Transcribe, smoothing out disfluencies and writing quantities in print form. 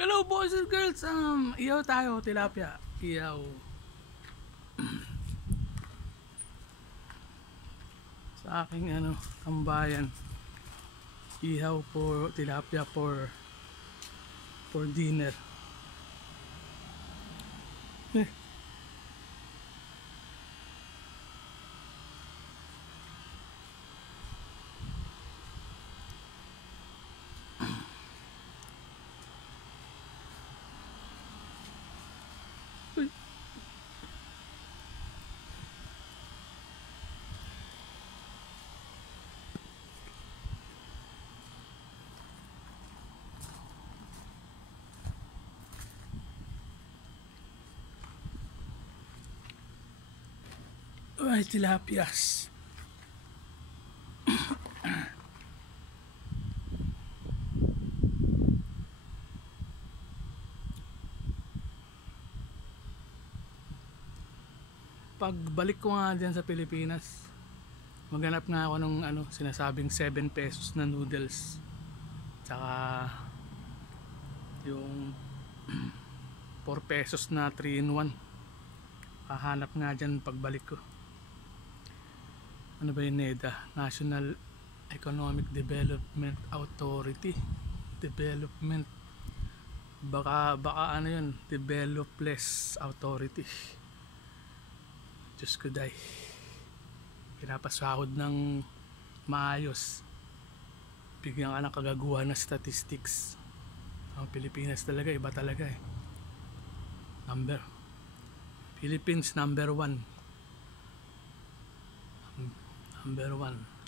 Hello boys and girls, ihaw tayo, tilapia. Ihaw. Sa aking tambayan. Ihaw for tilapia for dinner. Ay, tilapias. Pagbalik ko nga dyan sa Pilipinas, maghanap nga ako ng sinasabing 7 pesos na noodles. Tsaka yung 4 pesos na 3-in-1. Hahanap nga dyan pagbalik ko. Ano ba yung NEDA? National Economic Development Authority. Development. Baka yun, Developless Authority. Diyos ko day. Pinapasahod ng maayos. Bigyan ka ng kagaguhan na statistics. Ang Pilipinas talaga, iba talaga eh. Philippines number 1. Number 1.